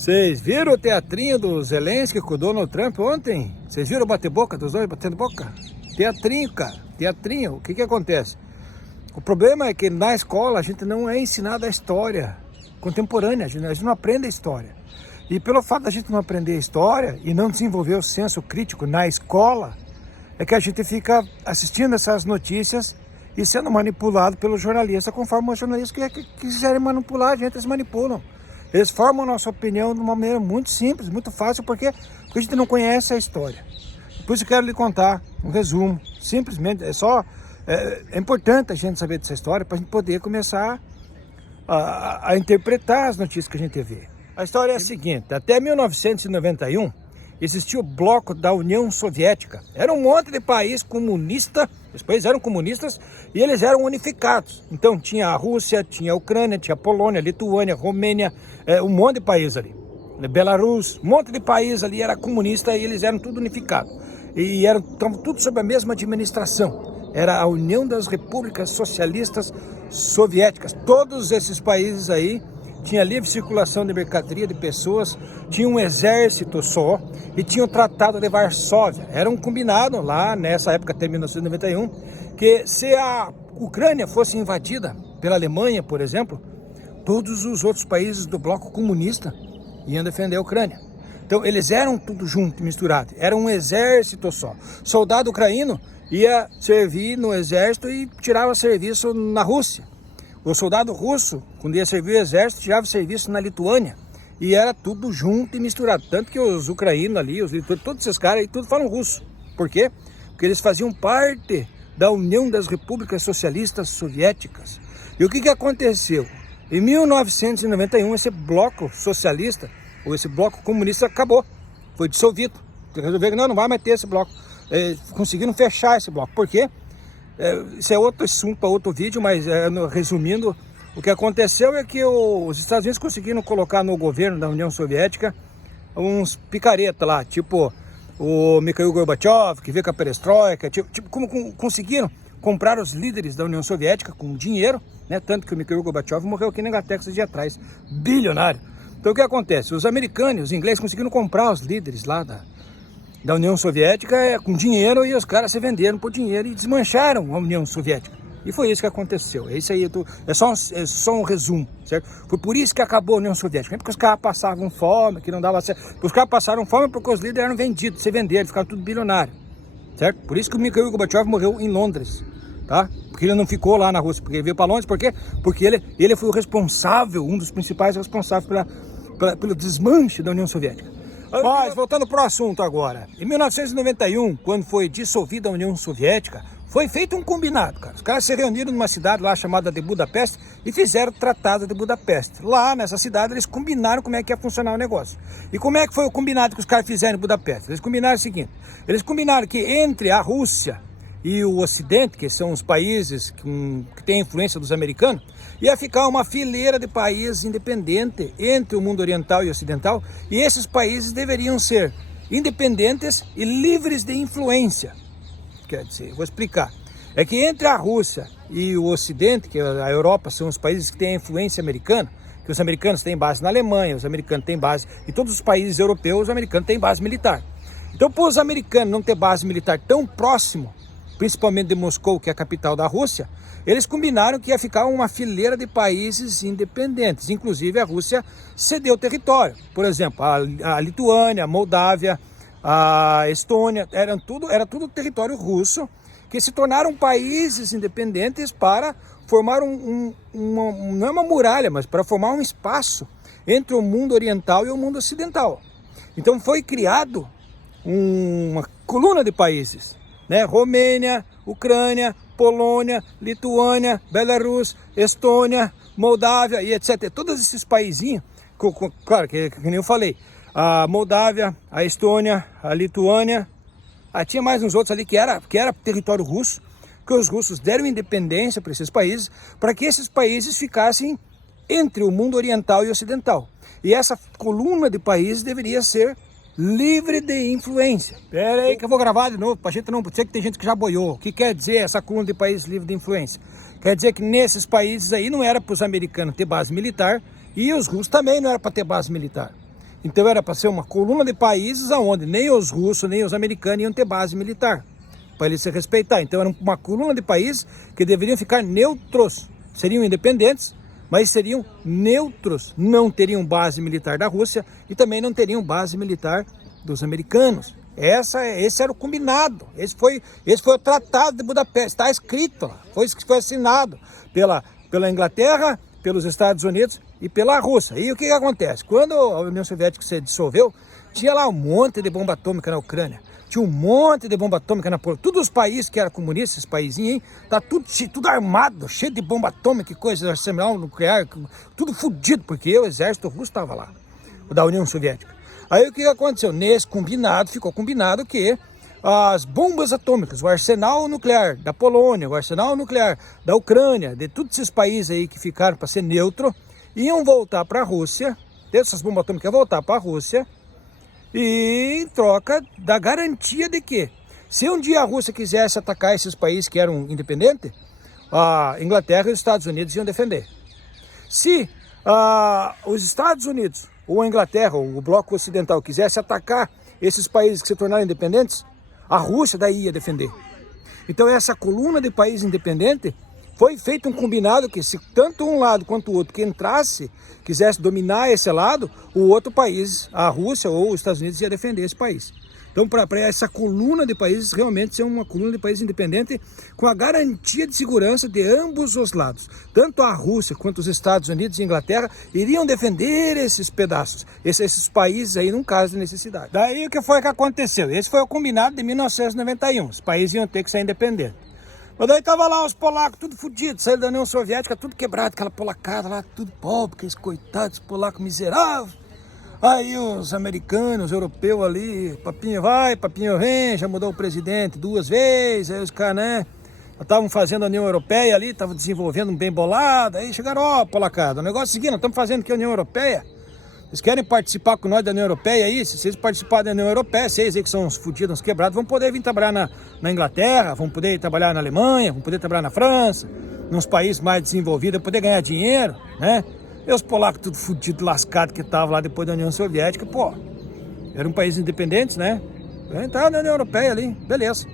Vocês viram o teatrinho do Zelensky com o Donald Trump ontem? Vocês viram o bate-boca dos dois batendo boca? Teatrinho, cara, teatrinho. O que acontece? O problema é que na escola a gente não é ensinado a história contemporânea, a gente não aprende a história. E pelo fato da gente não aprender a história e não desenvolver o senso crítico na escola, é que a gente fica assistindo essas notícias e sendo manipulado pelo jornalista, conforme os jornalistas que quiserem manipular, a gente eles manipulam. Eles formam a nossa opinião de uma maneira muito simples, muito fácil, porque a gente não conhece a história. Por isso eu quero lhe contar um resumo, simplesmente, é importante a gente saber dessa história para a gente poder começar a interpretar as notícias que a gente vê. A história é a seguinte: até 1991 existiu o bloco da União Soviética. Era um monte de país comunista, os países eram comunistas e eles eram unificados. Então tinha a Rússia, tinha a Ucrânia, tinha a Polônia, a Lituânia, a Romênia, um monte de país ali. Belarus, um monte de país ali era comunista e eles eram tudo unificados. E estavam tudo sob a mesma administração. Era a União das Repúblicas Socialistas Soviéticas. Todos esses países aí tinha livre circulação de mercadoria, de pessoas, tinha um exército só e tinha o Tratado de Varsóvia. Era um combinado lá nessa época, até 1991, que se a Ucrânia fosse invadida pela Alemanha, por exemplo, todos os outros países do bloco comunista iam defender a Ucrânia. Então eles eram tudo junto, misturado, era um exército só. Soldado ucraíno ia servir no exército e tirava serviço na Rússia. O soldado russo, quando ia servir o exército, tirava serviço na Lituânia. E era tudo junto e misturado. Tanto que os ucranianos ali, os lituanos, todos esses caras aí, tudo falam russo. Por quê? Porque eles faziam parte da União das Repúblicas Socialistas Soviéticas. E o que aconteceu? Em 1991, esse bloco socialista, ou esse bloco comunista, acabou. Foi dissolvido. Resolveram que não vai mais ter esse bloco. Conseguiram fechar esse bloco. Por quê? Isso é outro assunto para outro vídeo, mas resumindo, o que aconteceu é que os Estados Unidos conseguiram colocar no governo da União Soviética uns picareta lá, tipo o Mikhail Gorbachev, que veio com a perestroika, como conseguiram comprar os líderes da União Soviética com dinheiro, né? Tanto que o Mikhail Gorbachev morreu aqui na Inglaterra esses dias atrás, bilionário. Então o que acontece? Os americanos, os ingleses conseguiram comprar os líderes lá da União Soviética com dinheiro e os caras se venderam por dinheiro e desmancharam a União Soviética. E foi isso que aconteceu. É isso aí, é só um resumo, certo? Foi por isso que acabou a União Soviética. Não é porque os caras passavam fome, que não dava certo. Os caras passaram fome porque os líderes eram vendidos, se venderam, ficaram tudo bilionários, certo? Por isso que o Mikhail Gorbachev morreu em Londres, tá? Porque ele não ficou lá na Rússia, porque ele veio para Londres. Por quê? Porque ele foi o responsável, um dos principais responsáveis pelo desmanche da União Soviética. Mas, voltando para o assunto agora, em 1991, quando foi dissolvida a União Soviética, foi feito um combinado, cara. Os caras se reuniram numa cidade lá chamada de Budapeste e fizeram o Tratado de Budapeste. Lá nessa cidade eles combinaram como é que ia funcionar o negócio. E como é que foi o combinado que os caras fizeram em Budapeste? Eles combinaram o seguinte: eles combinaram que entre a Rússia e o Ocidente, que são os países que têm influência dos americanos, ia ficar uma fileira de países independentes entre o mundo oriental e ocidental, e esses países deveriam ser independentes e livres de influência. Quer dizer, vou explicar. É que entre a Rússia e o Ocidente, que a Europa são os países que têm a influência americana, que os americanos têm base na Alemanha, os americanos têm base em todos os países europeus, os americanos têm base militar. Então, para os americanos não ter base militar tão próximo, principalmente de Moscou, que é a capital da Rússia, eles combinaram que ia ficar uma fileira de países independentes. Inclusive a Rússia cedeu território. Por exemplo, a Lituânia, a Moldávia, a Estônia, era tudo território russo, que se tornaram países independentes para formar não é uma muralha, mas para formar um espaço entre o mundo oriental e o mundo ocidental. Então foi criado uma coluna de países, né? Romênia, Ucrânia, Polônia, Lituânia, Belarus, Estônia, Moldávia e etc. Todos esses paísinhos, claro, que nem eu falei, a Moldávia, a Estônia, a Lituânia, tinha mais uns outros ali que era território russo, que os russos deram independência para esses países, para que esses países ficassem entre o mundo oriental e ocidental. E essa coluna de países deveria ser livre de influência. Pera aí que eu vou gravar de novo, pra gente não dizer que tem gente que já boiou. O que quer dizer essa coluna de países livre de influência? Quer dizer que nesses países aí não era para os americanos ter base militar e os russos também não era para ter base militar. Então era para ser uma coluna de países onde nem os russos, nem os americanos iam ter base militar, para eles se respeitar. Então era uma coluna de países que deveriam ficar neutros, seriam independentes, mas seriam neutros, não teriam base militar da Rússia e também não teriam base militar dos americanos. Esse era o combinado, esse foi o Tratado de Budapeste, está escrito lá, foi assinado pela Inglaterra, pelos Estados Unidos e pela Rússia. E o que acontece? Quando a União Soviética se dissolveu, tinha lá um monte de bomba atômica na Ucrânia, tinha um monte de bomba atômica na Polônia. Todos os países que eram comunistas, esses paísinhos aí, tá tudo armado, cheio de bomba atômica e coisa de arsenal nuclear, tudo fodido, porque o exército russo estava lá, o da União Soviética. Aí o que aconteceu? Nesse combinado, ficou combinado que as bombas atômicas, o arsenal nuclear da Polônia, o arsenal nuclear da Ucrânia, de todos esses países aí que ficaram para ser neutro, iam voltar para a Rússia, essas bombas atômicas iam voltar para a Rússia, e em troca da garantia de que, se um dia a Rússia quisesse atacar esses países que eram independentes, a Inglaterra e os Estados Unidos iam defender. Se os Estados Unidos ou a Inglaterra, ou o bloco ocidental, quisesse atacar esses países que se tornaram independentes, a Rússia daí ia defender. Então essa coluna de país independente foi feito um combinado que se tanto um lado quanto o outro que entrasse, quisesse dominar esse lado, o outro país, a Rússia ou os Estados Unidos, ia defender esse país. Então, para essa coluna de países realmente ser uma coluna de países independente com a garantia de segurança de ambos os lados. Tanto a Rússia quanto os Estados Unidos e a Inglaterra iriam defender esses pedaços, esses países aí num caso de necessidade. Daí o que foi que aconteceu? Esse foi o combinado de 1991, os países iam ter que ser independentes. Mas daí tava lá os polacos, tudo fodido, saíram da União Soviética, tudo quebrado, aquela polacada lá, tudo pobre, aqueles coitados, polacos miseráveis. Aí os americanos, os europeus ali, papinho vai, papinho vem, já mudou o presidente 2 vezes, aí os caras, né, estavam fazendo a União Europeia ali, estavam desenvolvendo um bem bolado, aí chegaram, ó, polacada, o negócio é o seguinte, nós estamos fazendo aqui a União Europeia, vocês querem participar com nós da União Europeia aí? Se vocês participarem da União Europeia, vocês aí que são uns fudidos, uns quebrados, vão poder vir trabalhar na Inglaterra, vão poder trabalhar na Alemanha, vão poder trabalhar na França, nos países mais desenvolvidos, poder ganhar dinheiro, né? E os polacos tudo fudido, lascado que estavam lá depois da União Soviética, pô, eram países independentes, né? Entraram na União Europeia ali, beleza.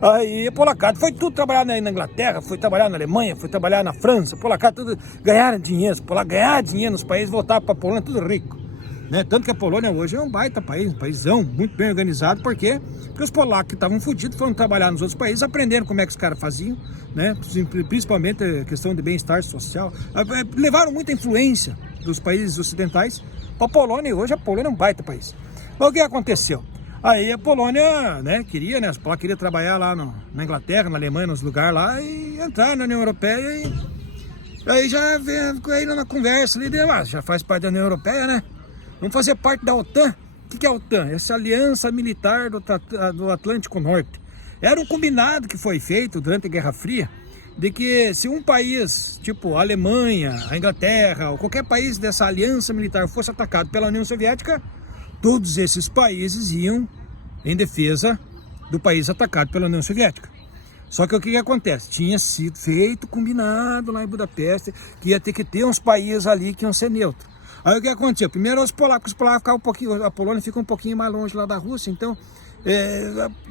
Aí a polacada foi tudo trabalhar na Inglaterra, foi trabalhar na Alemanha, foi trabalhar na França, polacada tudo ganharam dinheiro, os polacos ganharam dinheiro nos países, voltaram para a Polônia tudo rico. Né? Tanto que a Polônia hoje é um baita país, um paísão muito bem organizado, por quê? Porque os polacos que estavam fodidos foram trabalhar nos outros países, aprenderam como é que os caras faziam, né? Principalmente a questão de bem-estar social, levaram muita influência dos países ocidentais para a Polônia, e hoje a Polônia é um baita país. Mas o que aconteceu? Aí a Polônia, né, queria, né, os polacos queriam trabalhar lá na Inglaterra, na Alemanha, nos lugares lá, e entrar na União Europeia, e aí já vem aí na conversa ali, já faz parte da União Europeia, né? Vamos fazer parte da OTAN. O que é a OTAN? Essa aliança militar do Atlântico Norte. Era um combinado que foi feito durante a Guerra Fria, de que se um país, tipo a Alemanha, a Inglaterra, ou qualquer país dessa aliança militar fosse atacado pela União Soviética, todos esses países iam em defesa do país atacado pela União Soviética. Só que o que acontece? Tinha sido feito combinado lá em Budapeste que ia ter que ter uns países ali que iam ser neutros. Aí o que aconteceu? Primeiro os polacos ficavam um pouquinho, a Polônia fica um pouquinho mais longe lá da Rússia, então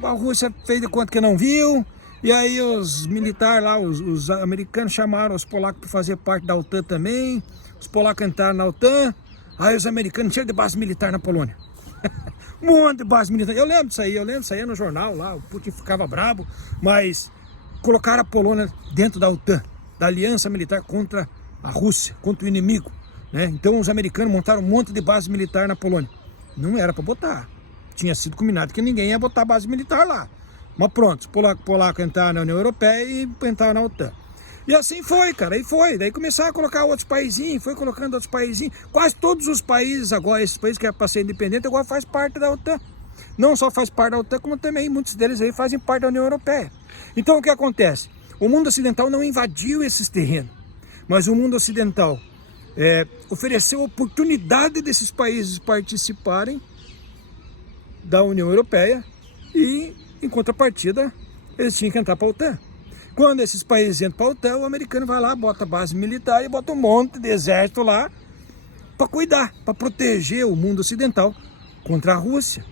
a Rússia fez de conta que não viu, e aí os militares lá, os americanos chamaram os polacos para fazer parte da OTAN também, os polacos entraram na OTAN, aí os americanos tinham de base militar na Polônia. Um monte de base militar. Eu lembro disso aí no jornal lá, o Putin ficava brabo, mas colocaram a Polônia dentro da OTAN, da aliança militar contra a Rússia, contra o inimigo. Né? Então os americanos montaram um monte de base militar na Polônia. Não era para botar. Tinha sido combinado que ninguém ia botar base militar lá. Mas pronto, os polacos entraram na União Europeia e entraram na OTAN. E assim foi, cara, aí foi. Daí começaram a colocar outros paizinhos, foi colocando outros paizinhos. Quase todos os países agora, esses países que eram para ser independente, agora faz parte da OTAN. Não só faz parte da OTAN, como também muitos deles aí fazem parte da União Europeia. Então o que acontece? O mundo ocidental não invadiu esses terrenos, mas o mundo ocidental ofereceu oportunidade desses países participarem da União Europeia e, em contrapartida, eles tinham que entrar para a OTAN. Quando esses países entram para a OTAN, o americano vai lá, bota base militar e bota um monte de exército lá para cuidar, para proteger o mundo ocidental contra a Rússia.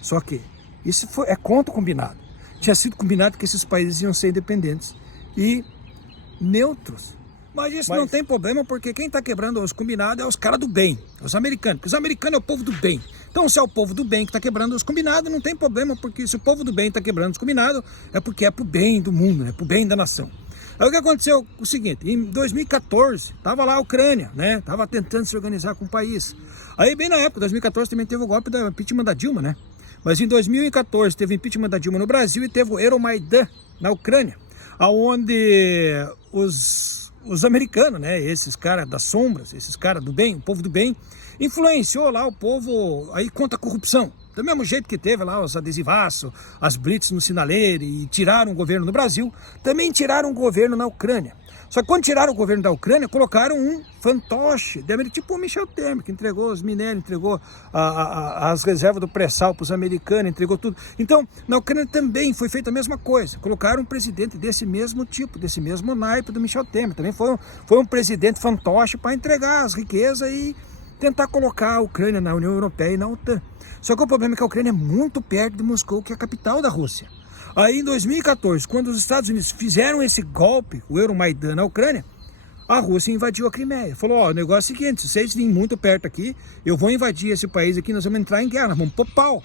Só que isso é contra o combinado. Tinha sido combinado que esses países iam ser independentes e neutros. Mas isso não tem problema, porque quem está quebrando os combinados é os caras do bem, os americanos. Porque os americanos é o povo do bem. Então, se é o povo do bem que está quebrando os combinados, não tem problema, porque se o povo do bem está quebrando os combinados, é porque é pro bem do mundo, é pro bem da nação. Aí o que aconteceu é o seguinte, em 2014, estava lá a Ucrânia, né? Estava tentando se organizar com o país. Aí, bem na época, 2014, também teve o golpe do impeachment da Dilma, né? Mas em 2014 teve o impeachment da Dilma no Brasil e teve o Euromaidan na Ucrânia, onde os americanos, né, esses caras das sombras, esses caras do bem, o povo do bem, influenciou lá o povo aí contra a corrupção. Do mesmo jeito que teve lá os adesivaços, as blitz no sinaleiro e tiraram o governo no Brasil, também tiraram o governo na Ucrânia. Só que quando tiraram o governo da Ucrânia, colocaram um fantoche, tipo o Michel Temer, que entregou os minérios, entregou as reservas do pré-sal para os americanos, entregou tudo. Então, na Ucrânia também foi feita a mesma coisa. Colocaram um presidente desse mesmo tipo, desse mesmo naipe do Michel Temer. Também foi um presidente fantoche para entregar as riquezas e tentar colocar a Ucrânia na União Europeia e na OTAN. Só que o problema é que a Ucrânia é muito perto de Moscou, que é a capital da Rússia. Aí em 2014, quando os Estados Unidos fizeram esse golpe, o Euromaidan na Ucrânia, a Rússia invadiu a Crimeia. Falou, ó, o negócio é o seguinte, se vocês virem muito perto aqui, eu vou invadir esse país aqui, nós vamos entrar em guerra, nós vamos pôr pau.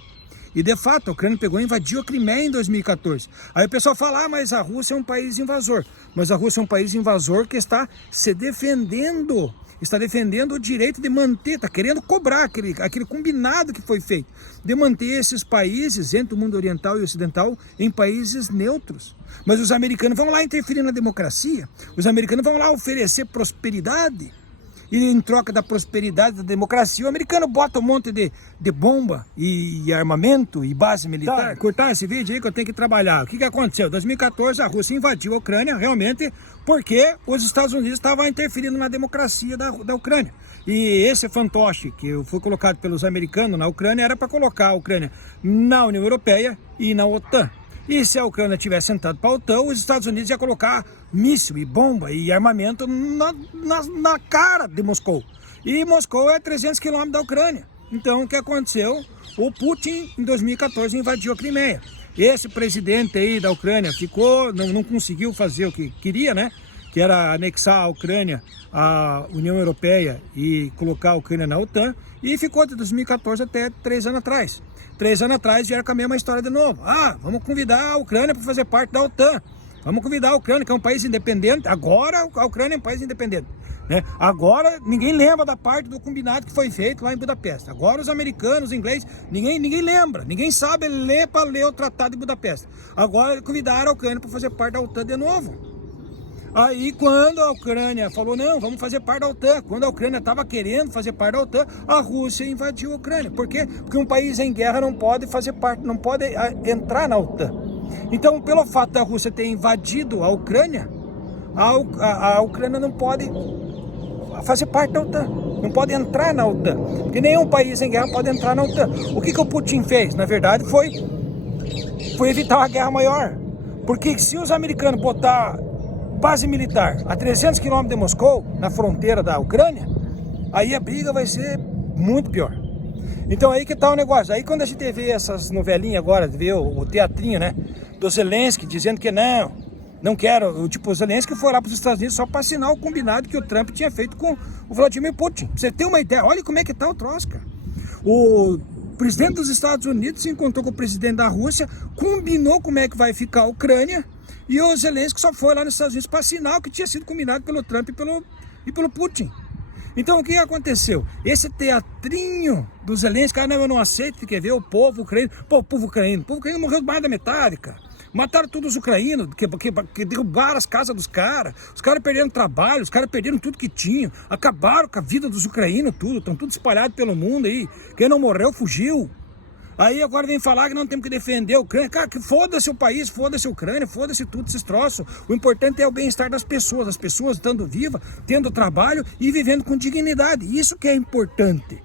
E de fato, a Ucrânia pegou e invadiu a Crimeia em 2014. Aí o pessoal fala, mas a Rússia é um país invasor. Mas a Rússia é um país invasor que está se defendendo. Está defendendo o direito de manter, está querendo cobrar aquele combinado que foi feito, de manter esses países, entre o mundo oriental e ocidental, em países neutros. Mas os americanos vão lá interferir na democracia, os americanos vão lá oferecer prosperidade, e em troca da prosperidade da democracia, o americano bota um monte de bomba e armamento e base militar. Tá, cortar esse vídeo aí que eu tenho que trabalhar. O que aconteceu? Em 2014 a Rússia invadiu a Ucrânia, realmente, porque os Estados Unidos estavam interferindo na democracia da Ucrânia. E esse fantoche que foi colocado pelos americanos na Ucrânia era para colocar a Ucrânia na União Europeia e na OTAN. E se a Ucrânia tivesse sentado para a OTAN, os Estados Unidos iam colocar míssil e bomba e armamento na cara de Moscou. E Moscou é 300 quilômetros da Ucrânia. Então o que aconteceu? O Putin, em 2014, invadiu a Crimeia. Esse presidente aí da Ucrânia não conseguiu fazer o que queria, né? Que era anexar a Ucrânia à União Europeia e colocar a Ucrânia na OTAN. E ficou de 2014 até 3 anos atrás. 3 anos atrás vieram com a mesma história de novo. Vamos convidar a Ucrânia para fazer parte da OTAN. Vamos convidar a Ucrânia, que é um país independente. Agora a Ucrânia é um país independente, né? Agora ninguém lembra da parte do combinado que foi feito lá em Budapeste. Agora os americanos, os ingleses, ninguém lembra. Ninguém sabe ler para ler o Tratado de Budapeste. Agora convidaram a Ucrânia para fazer parte da OTAN de novo. Aí quando a Ucrânia falou, não, vamos fazer parte da OTAN, quando a Ucrânia estava querendo fazer parte da OTAN, a Rússia invadiu a Ucrânia. Por quê? Porque um país em guerra não pode fazer parte, não pode entrar na OTAN. Então, pelo fato da Rússia ter invadido a Ucrânia, a Ucrânia não pode fazer parte da OTAN, não pode entrar na OTAN, porque nenhum país em guerra pode entrar na OTAN. O que o Putin fez? Na verdade, foi evitar uma guerra maior. Porque se os americanos botar base militar a 300 quilômetros de Moscou, na fronteira da Ucrânia, aí a briga vai ser muito pior. Então aí que tá o negócio. Aí quando a gente vê essas novelinhas agora, vê o teatrinho, né, do Zelensky dizendo que não quero, tipo, o Zelensky foi lá para os Estados Unidos só para assinar o combinado que o Trump tinha feito com o Vladimir Putin. Pra você ter uma ideia, olha como é que tá o troço, cara. O presidente dos Estados Unidos se encontrou com o presidente da Rússia, combinou como é que vai ficar a Ucrânia, e o Zelensky só foi lá nos Estados Unidos para assinar o que tinha sido combinado pelo Trump e pelo Putin. Então o que aconteceu? Esse teatrinho do Zelensky, eu não aceito, quer ver o povo ucraniano. Pô, o povo ucraniano morreu mais da metade, cara. Mataram todos os ucranianos, que derrubaram as casas dos caras. Os caras perderam trabalho, os caras perderam tudo que tinham. Acabaram com a vida dos ucranianos, tudo. Estão tudo espalhados pelo mundo aí. Quem não morreu, fugiu. Aí agora vem falar que não temos que defender a Ucrânia. Cara, que foda-se o país, foda-se a Ucrânia, foda-se tudo esses troços. O importante é o bem-estar das pessoas. As pessoas estando vivas, tendo trabalho e vivendo com dignidade. Isso que é importante.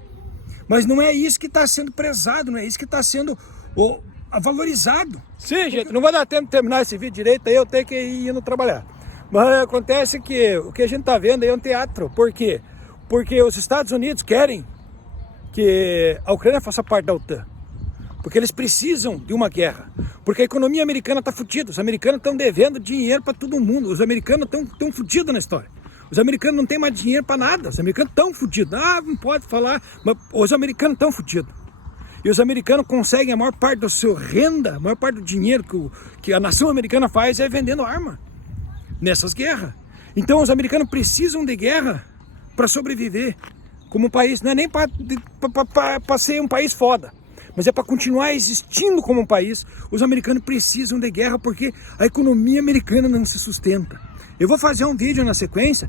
Mas não é isso que está sendo prezado, não é isso que está sendo valorizado. Sim, gente, não vai dar tempo de terminar esse vídeo direito, aí eu tenho que ir indo trabalhar. Mas acontece que o que a gente está vendo aí é um teatro. Por quê? Porque os Estados Unidos querem que a Ucrânia faça parte da OTAN. Porque eles precisam de uma guerra. Porque a economia americana está fodida. Os americanos estão devendo dinheiro para todo mundo. Os americanos estão fodidos na história. Os americanos não têm mais dinheiro para nada. Os americanos estão fodidos. Ah, não pode falar. Mas os americanos estão fodidos. E os americanos conseguem a maior parte da sua renda, a maior parte do dinheiro que a nação americana faz é vendendo arma nessas guerras. Então os americanos precisam de guerra para sobreviver como país. Não é nem para ser um país foda, mas é para continuar existindo como um país. Os americanos precisam de guerra porque a economia americana não se sustenta. Eu vou fazer um vídeo na sequência,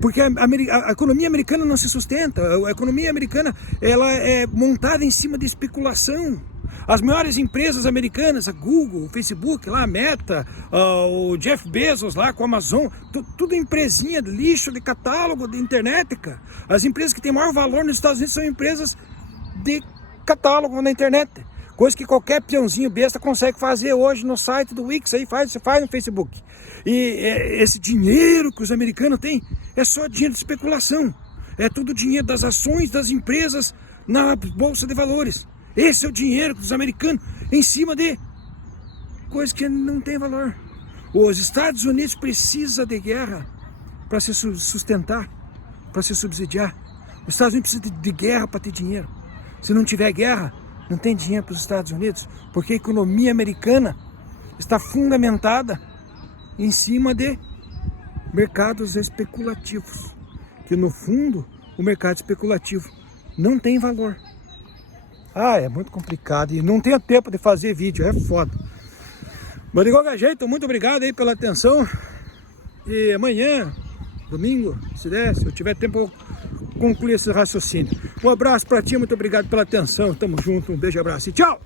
porque a economia americana não se sustenta. A economia americana ela é montada em cima de especulação. As maiores empresas americanas, a Google, o Facebook, lá, a Meta, o Jeff Bezos lá com a Amazon, tudo empresinha, lixo de catálogo de internet, cara. As empresas que têm maior valor nos Estados Unidos são empresas de catálogo na internet. Coisa que qualquer peãozinho besta consegue fazer hoje no site do Wix, aí você faz no Facebook. E esse dinheiro que os americanos têm é só dinheiro de especulação. É tudo dinheiro das ações das empresas na Bolsa de Valores. Esse é o dinheiro dos americanos em cima de coisas que não tem valor. Os Estados Unidos precisam de guerra para se sustentar, para se subsidiar. Os Estados Unidos precisam de guerra para ter dinheiro. Se não tiver guerra, não tem dinheiro para os Estados Unidos, porque a economia americana está fundamentada em cima de mercados especulativos, que no fundo o mercado especulativo não tem valor. É muito complicado e não tenho tempo de fazer vídeo, é foda. Mas de qualquer jeito, muito obrigado aí pela atenção. E amanhã, domingo, se eu tiver tempo, eu concluir esse raciocínio. Um abraço pra ti, muito obrigado pela atenção. Tamo junto, um beijo, abraço e tchau!